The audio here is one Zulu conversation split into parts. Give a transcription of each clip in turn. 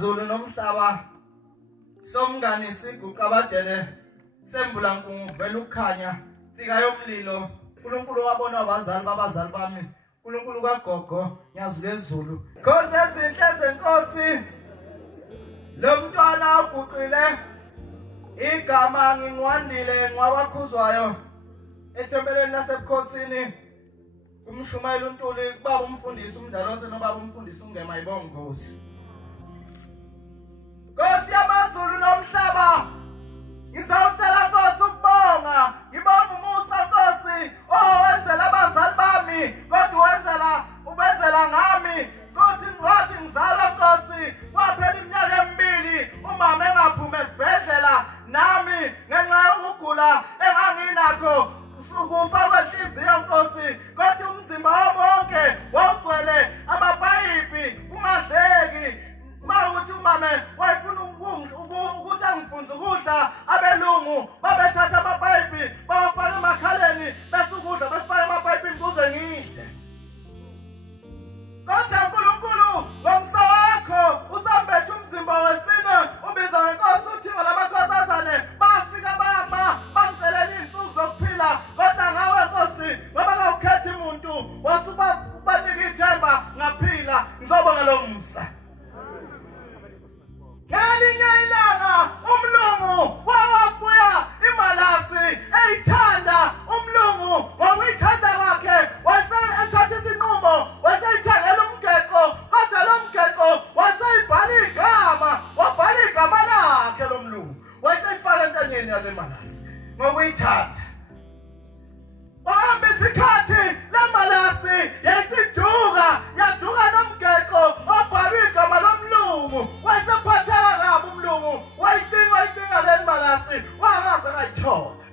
amazulu nomhlaba somngani siguqabadele sembula nkuvela ukukhanya fika yomlilo uNkulunkulu wabona abazali babazali bami uNkulunkulu kaGogo nyazi lezulu khona ezinhle zenkosi lo mntwana uguqile igama ngingwandile ngwawakhuzwayo ethembeleni lasebukhosini umshumayeli uNtuli baba umfundisi umdalose nobaba umfundisi ungema ibonga Nkosi Nkosi yamazulu nomhlaba ngizawucela Nkosi ukubonga ngibonga umusa Nkosi wenzela abazali bami kodwa ubenzela ngami kuthi ngathi ngizalwa Nkosi kwaphela iminyaka emibili umama engaphuma esibhedlela nami ngenxa yokugula enganginakho ukufa kwenhliziyo Nkosi kodwa umzimba wonke wogcwele amapayipi ungadleki mawuthi umama wayefuna ukuthi angifunze ukudla abelungu babethatha amapayipi bawafaka emakhaleni bese ukudla besifaka emapayipini kuze ngidle kodwa uNkulunkulu ngomsa wakho usambethe umzimba wesine ubizwa ngenkosi uThixo lamakhosazane bafika bangicelela izinsuku zokuphila kodwa ngawe Nkosi ngoba kawukhethi umuntu wasubanika ithemba ngaphila ngizobonga lo msa ngelinye ilanga umlungu wawafuya imalasi eyithanda umlungu wawuyithanda kwakhe wasethatha isinqumo waseyithengela umgeqo kodwa lo mgeqo waseyibhala igama wabhala igama lakhe lo mlungu waseyifaka entanyeni yale malasi ngokuyithanda wahamba isikhathi le malasi yaduka nomgeqo wabhala igama lomlungu wasephatheka kabi umlungu wayidinga le malasi wangaze ngayithola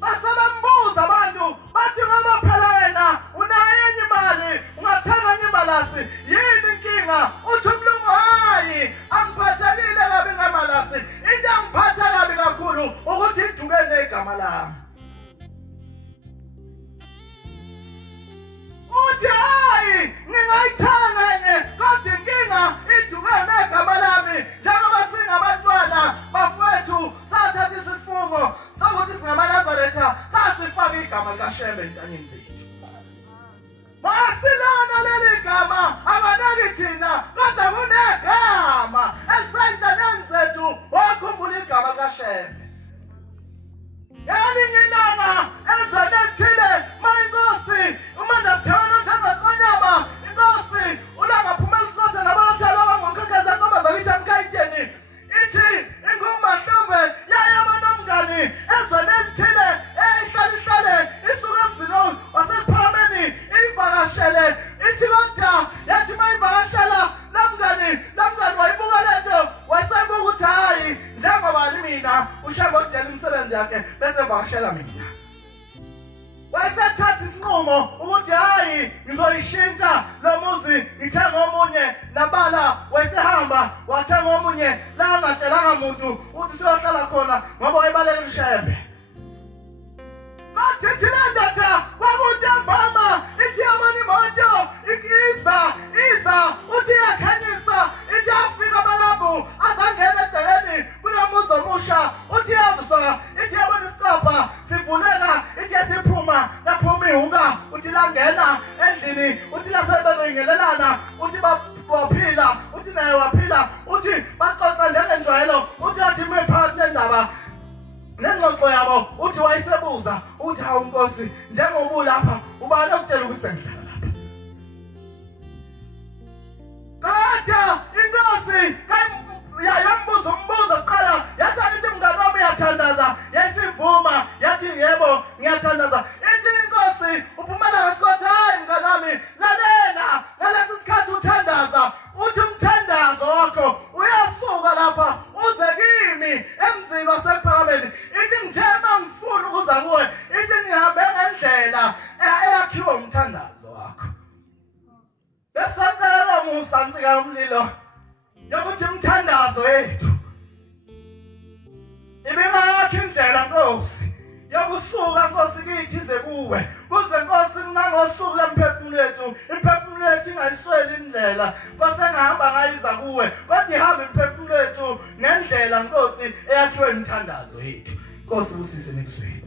basabambuza abantu bathi ngoba phela wena unayo enye imali ungathenga enye imalasi yini inkinga uthi umlungu hayi angiphathekile kabi ngemalasi into angiphatha kabi kakhulu ukuthi iduke negama lami uthi hayi ngingayithanga enye kodwa inkinga iduke negama lami njengoba singabantwana bafowethu sathatha isifungo sokuthi singamaNazaretha sasifaka igama likaShembe entanyeni zethu masilona leli gama akanaki thina kodwa kunegama elisentanyeni zethu wakhumbula igama likaShembe ngelinye ilanga ezweni elithile mayinkosi umanda sithana njengatsanyama inkosi ulangaphumela usote nabathela abangokhakheza ngoba zabithi amkayiteni ithi ingumahlombe yayabanomngani ezweni elithile ehlalihlale isuka emzini wasephalameni ivakashele ithi kodwa yathi mayivakashela lamngani wayibuka lento wayesebuka ukuthi hayi njengoba mina uShembe udela imisebenzi yakhe bese vakashela mina wayesethatha isinqumo ukuthi hayi ngizoyishintsha lo muzi ngithenga omunye nabala wayesehamba wathenga omunye la angatshelanga muntu ukuthi siyohlala khona ngoba wayebaleka uShembe bathi le ndoda kwakuntambama ithi yabona imoto iza uthi yakhanyisa ithi yafika amalabhu azangena egcekeni kulomuzi omusha uthi yazwa ithi yabona isikapa sivuleka ithi yasiphuma naphuma ihuka uthi langena endlini uthi lasebebingelelana uthi baphila uthi naye waphila uthi baxoxa njengenjwayelo uthi athi phakathi nendaba nengxoxo yabo uthi wayesebuza uthi hawu Nkosi njengoba ulapha ubani okutshela ukuthi sengihlala lapha kodwa inkosi yayambuza umbuzo kuqala yathi ithi mngani wami uyathandaza yasivuma yathi yebo ngiyathandaza ithi inkosi uphumela ngasikhathi hayi mngani wami lalela ngalesi sikhathi uthandaza uthi umthandazo wakho uyasuka lapha uze kimi emzini wasephalameni ithi ngithema ngifuna ukuza kuwe ithi ngihambe ngendlela eyakhiwa umthandazo wakho besacela musa nsika umlilo yokuthi umthandazo yethu ibingakho indlela Nkosi yokusuka Nkosi kithi ize kuwe kuze Nkosi nangosuku lemphefumulo yethu imphefumulo imiphefumulo yethu ingayisweli indlela basengahamba ngayiza kuwe kodwa ihamba imiphefumulo yethu ngendlela Nkosi eyakhiwe imithandazo yethu Nkosi usise nekusweni